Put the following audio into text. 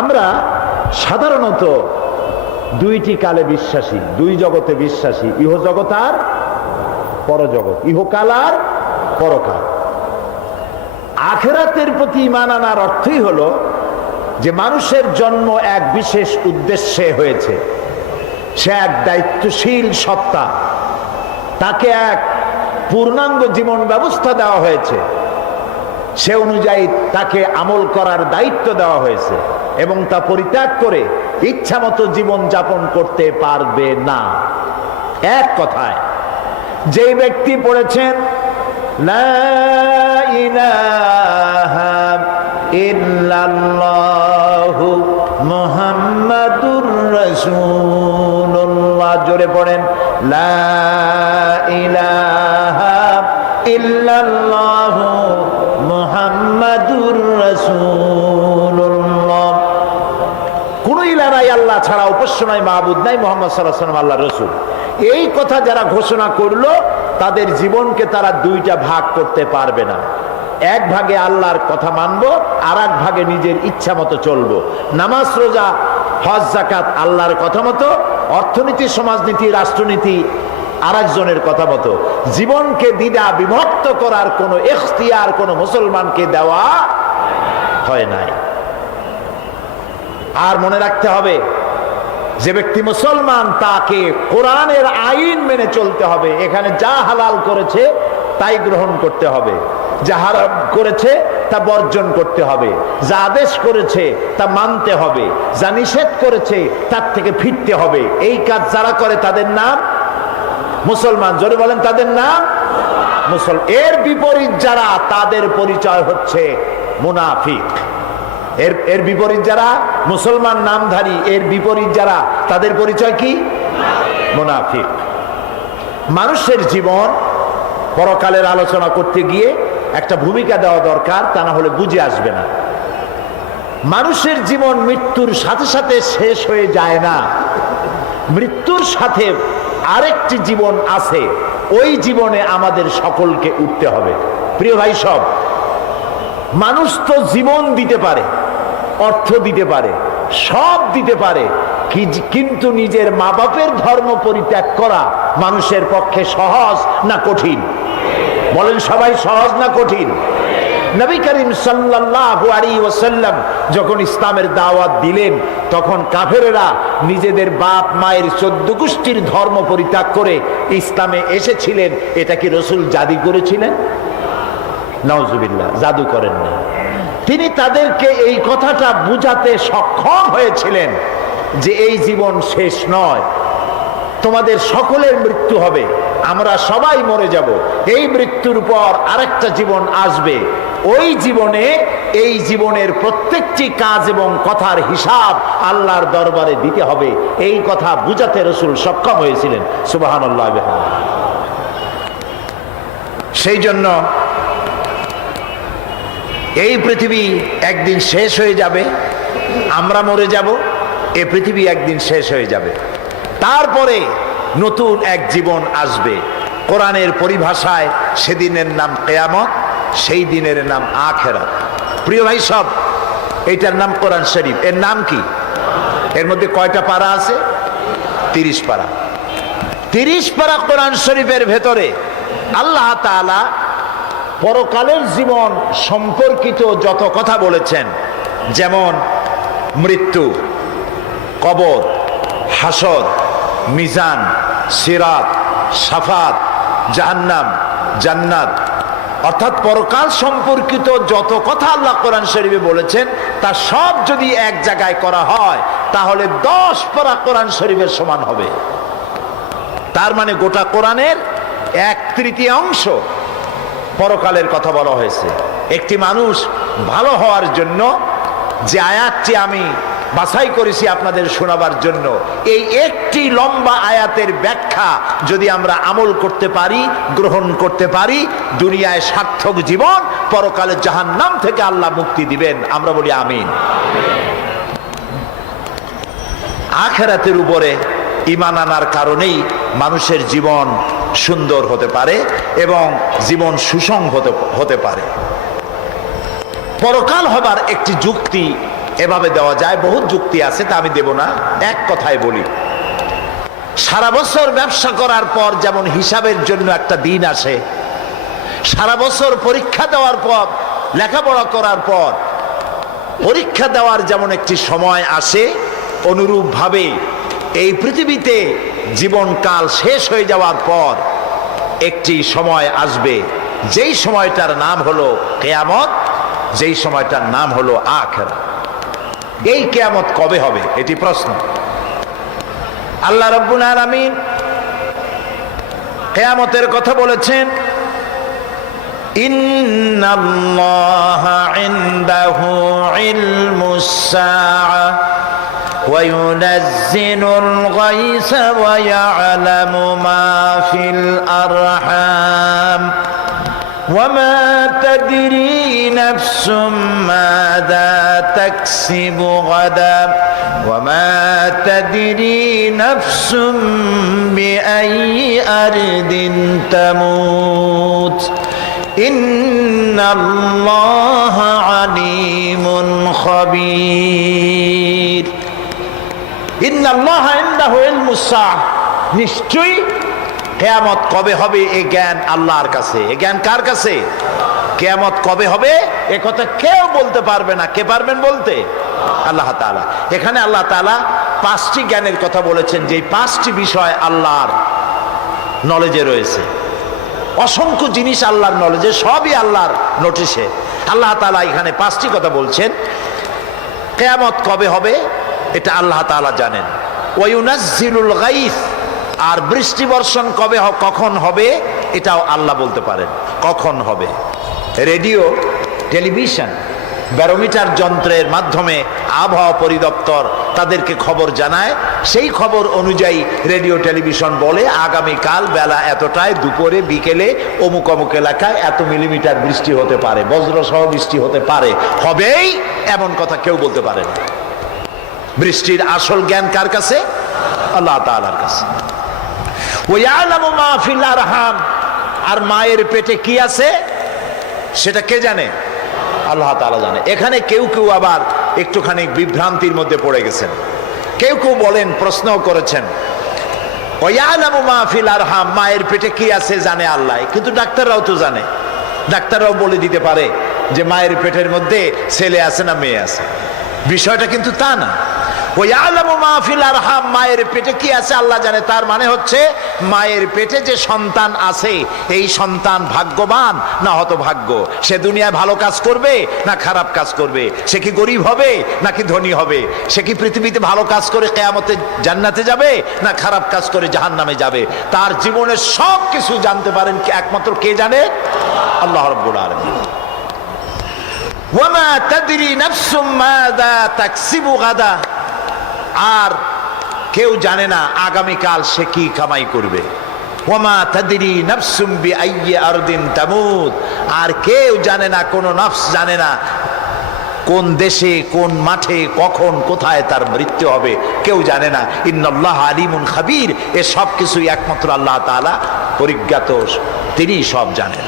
আমরা সাধারণত দুইটি কালে বিশ্বাসী, দুই জগতে বিশ্বাসী, ইহজগৎ আর পরজগৎ, ইহকাল আর পরকাল। আখিরাতের প্রতি ঈমান আনার অর্থই হলো যে মানুষের জন্ম এক বিশেষ উদ্দেশ্যে হয়েছে, সে এক দায়িত্বশীল সত্তা, তাকে এক পূর্ণাঙ্গ জীবন ব্যবস্থা দেওয়া হয়েছে, সে অনুযায়ী তাকে আমল করার দায়িত্ব দেওয়া হয়েছে এবং তা পরিত্যাগ করে ইচ্ছামতো জীবন যাপন করতে পারবে না। এক কথায়, যে ব্যক্তি পড়েছেন লা ইলাহা ইল্লাল্লাহু মুহাম্মাদুর রাসূলুল্লাহ, জোরে পড়েন লা ইলাহা ইল্লাল্লাহু মুহাম্মাদুর রাসূলুল্লাহ, কোন ইলাহ নাই আল্লাহ ছাড়া, উপাস্য নাই, মাবুদ নাই, মুহাম্মদ সাল্লাল্লাহু আলাইহি ওয়াসাল্লাম আল্লাহর রাসূল। এই কথা যারা ঘোষণা করলো তাদের জীবনকে তারা দুইটা ভাগ করতে পারবে না। এক ভাগে আল্লাহর কথা মানবো, আর এক ভাগে নিজের ইচ্ছা মতো চলবো। নামাজ, রোজা, হজ, যাকাত আল্লাহর কথা মতো, অর্থনীতি, সমাজনীতি, রাষ্ট্রনীতি আর একজনের কথা মতো। জীবনকে দ্বিধা বিভক্ত করার কোনো ইখতিয়ার কোনো মুসলমানকে দেওয়া হয় নাই। আর মনে রাখতে হবে, যে ব্যক্তি মুসলমান তাকে কোরআনের আইন মেনে চলতে হবে। এখানে যা হালাল করেছে তাই গ্রহণ করতে হবে, যা হারাম করেছে তা বর্জন করতে হবে, যা আদেশ করেছে তা মানতে হবে, যা নিষেধ করেছে তার থেকে ফিরতে হবে। এই কাজ যারা করে তাদের নাম মুসলমান। জোরে বলেন, তাদের নাম মুসলমান। এর বিপরীত যারা, তাদের পরিচয় হচ্ছে মুনাফিক। এর বিপরীত যারা মুসলমান নামধারী, এর বিপরীত যারা, তাদের পরিচয় কি? মুনাফিক। মানুষের জীবন পরকালের আলোচনা করতে গিয়ে একটা ভূমিকা দেওয়া দরকার, তা না হলে বুঝে আসবে না। মানুষের জীবন মৃত্যুর সাথে সাথে শেষ হয়ে যায় না, মৃত্যুর সাথে আরেকটি জীবন আছে, ওই জীবনে আমাদের সকলকে উঠতে হবে। প্রিয় ভাই সব, মানুষ তো জীবন দিতে পারে, অর্থ দিতে পারে, সব দিতে পারে, কিন্তু নিজের মা বাপের ধর্ম পরিত্যাগ করা মানুষের পক্ষে সহজ না কঠিন? বলেন সবাই, সহজ না কঠিন? নবী করিম সাল্লাল্লাহু আলাইহি ওয়াসাল্লাম যখন ইসলামের দাওয়াত দিলেন, তখন কাফেরেরা নিজেদের বাপ মায়ের 14 গোষ্ঠীর ধর্ম পরিত্যাগ করে ইসলামে এসেছিলেন। এটা কি রাসূল জাদু করেছিলেন? নাউজুবিল্লাহ, জাদু করেন না। তিনি তাদেরকে এই কথাটা বুঝাতে সক্ষম হয়েছিলেন যে এই জীবন শেষ নয়, তোমাদের সকলের মৃত্যু হবে, আমরা সবাই মরে যাব, এই মৃত্যুর পর আরেকটা জীবন আসবে, ওই জীবনে এই জীবনের প্রত্যেকটি কাজ এবং কথার হিসাব আল্লাহর দরবারে দিতে হবে। এই কথা বুঝাতে রাসূল সক্ষম হয়েছিলেন। সুবহানাল্লাহ। সেই জন্য এই পৃথিবী একদিন শেষ হয়ে যাবে, আমরা মরে যাব, এই পৃথিবী একদিন শেষ হয়ে যাবে, তারপরে নতুন এক জীবন আসবে। কোরআনের পরিভাষায় সেদিনের নাম কিয়ামত, সেই দিনের নাম আখিরাত। প্রিয় ভাই সব, এইটার নাম কোরআন শরীফ। এর নাম কি? এর মধ্যে কয়টা পারা আছে? 30 পারা। 30 পারা কোরআন শরীফের ভেতরে আল্লাহ তাআলা পরকালের জীবন সম্পর্কিত যত কথা বলেছেন, যেমন মৃত্যু, কবর, হাসর, মিজান, সিরাত, শাফাত, জাহান্নাম, জান্নাত, অর্থাৎ পরকাল সম্পর্কিত যত কথা আল্লাহ কোরআন শরীফে বলেছেন, তা সব যদি এক জায়গায় করা হয় তাহলে 10 পারা কোরআন শরীফের সমান হবে। তার মানে গোটা কোরআনের 1/3 পরকালের কথা বলা হয়েছে। একটি মানুষ ভালো হওয়ার জন্য যে আয়াতটি আমি বাছাই করেছি আপনাদের শোনাবার জন্য, এই একটি লম্বা আয়াতের ব্যাখ্যা যদি আমরা আমল করতে পারি, গ্রহণ করতে পারি, দুনিয়ায় সার্থক জীবন, পরকালে জাহান্নাম থেকে আল্লাহ মুক্তি দিবেন। আমরা বলি আমিন। আখিরাতের উপরে ঈমান আনার কারণেই মানুষের জীবন সুন্দর হতে পারে এবং জীবন সুষম হতে পারে। পরকাল হবার একটি যুক্তি এভাবে দেওয়া যায়, বহুত যুক্তি আছে, তা আমি দেব না। এক কথায় বলি, সারা বছর ব্যবসা করার পর যেমন হিসাবের জন্য একটা দিন আসে, সারা বছর পরীক্ষা দেওয়ার পর, লেখাপড়া করার পর পরীক্ষা দেওয়ার যেমন একটি সময় আসে, অনুরূপভাবে এই পৃথিবীতে জীবনকাল শেষ হয়ে যাওয়ার পর একটি সময় আসবে, যেই সময়টার নাম হলো কিয়ামত, যেই সময়টার নাম হলো আখিরাত। এই কিয়ামত কবে হবে এটি প্রশ্ন। আল্লাহ রাব্বুল আলামিন কিয়ামতের কথা বলেছেন, ইন্নাল্লাহা ইনদাহু ইলমুস সাআ ওয়া ইউনাজ্জিলুল গায়সা ওয়া ইয়ালামু মা ফিল আরহাম ওয়া মা তাদরি নাফসুম মাযা তাকসিবু গাদা ওয়া মা তাদরি নাফসুম বিআইয়ি আরদিন তামুত ইন্নাল্লাহা আলিমুন খাবীর। ইন্নাল্লাহা ইনদাহু ইলমুস সাআ, নিশ্চয়ই কিয়ামত কবে হবে এই জ্ঞান আল্লাহর কাছে। এই জ্ঞান কার কাছে? কিয়ামত কবে হবে এ কথা কেউ বলতে পারবে না। কে পারবেন বলতে? আল্লাহ তাআলা। এখানে আল্লাহ তাআলা 5টি জ্ঞানের কথা বলেছেন, যে 5টি বিষয় আল্লাহর নলেজে রয়েছে। অসংখ্য জিনিস আল্লাহর নলেজে, সবই আল্লাহর নোটিশে। আল্লাহ তাআলা এখানে 5টি কথা বলছেন। কিয়ামত কবে হবে এটা আল্লাহ তাআলা জানেন। ওয়া ইউনাজ্জিলুল গায়স, আর বৃষ্টি বর্ষণ কবে কখন হবে এটাও আল্লাহ বলতে পারেন কখন হবে। রেডিও, টেলিভিশন, ব্যারোমিটার যন্ত্রের মাধ্যমে আবহাওয়া পরিদপ্তর তাদেরকে খবর জানায়। সেই খবর অনুযায়ী রেডিও টেলিভিশন বলে আগামীকাল বেলা এতটায়, দুপুরে, বিকেলে অমুক অমুক এলাকায় এত মিলিমিটার বৃষ্টি হতে পারে, বজ্রসহ বৃষ্টি হতে পারে, হবেই এমন কথা কেউ বলতে পারে না। বৃষ্টির আসল জ্ঞান কার কাছে? আল্লাহ তাআলার কাছে। ওয়া ইয়ালামু মা ফিল আরহাম, আর মায়ের পেটে কি আছে সেটা কে জানে? আল্লাহ তাআলা জানে। এখানে কেউ কেউ আবার একটুখানি বিভ্রান্তির মধ্যে পড়ে গেছেন। কেউ কেউ বলেন, প্রশ্ন করেছেন, ওয়া ইয়ালামু মা ফিল আরহাম, মায়ের পেটে কি আছে জানে আল্লাহ, কিন্তু ডাক্তাররাও তো জানে। ডাক্তাররাও বলে দিতে পারে যে মায়ের পেটের মধ্যে ছেলে আছে না মেয়ে আছে। বিষয়টা কিন্তু তা না। ওয়া ইয়ালামু মা ফিল আরহাম, মায়ের পেটে কি আছে আল্লাহ জানে। তার মানে হচ্ছে মায়ের পেটে যে সন্তান আছে, এই সন্তান ভাগ্যবান না হতভাগ্য, সে দুনিয়ায় ভালো কাজ করবে না খারাপ কাজ করবে, সে কি গরিব হবে নাকি ধনী হবে, সে কি পৃথিবীতে ভালো কাজ করে কিয়ামতে জান্নাতে যাবে না খারাপ কাজ করে জাহান্নামে যাবে। তার জীবনের সব কিছু জানতে পারেন একমাত্র কে জানে? আল্লাহ রাব্বুল আলামিন। ওয়া মা তাদরি নাফসুম মাযা তাকসিবু গাদা, আর কেউ জানে না আগামীকাল সে কি কামাই করবে। ওয়া মা তাদরি নাফসুম বিআইয়ি আরদিন তামুত, আর কেউ জানে না, কোন নফস জানে না কোন দেশে, কোন মাঠে, কখন, কোথায় তার মৃত্যু হবে, কেউ জানে না। ইন্নাল্লাহা আলিমুন খাবীর, এ সব কিছুই একমাত্র আল্লাহ তাআলা পরিজ্ঞাত, তিনি সব জানেন।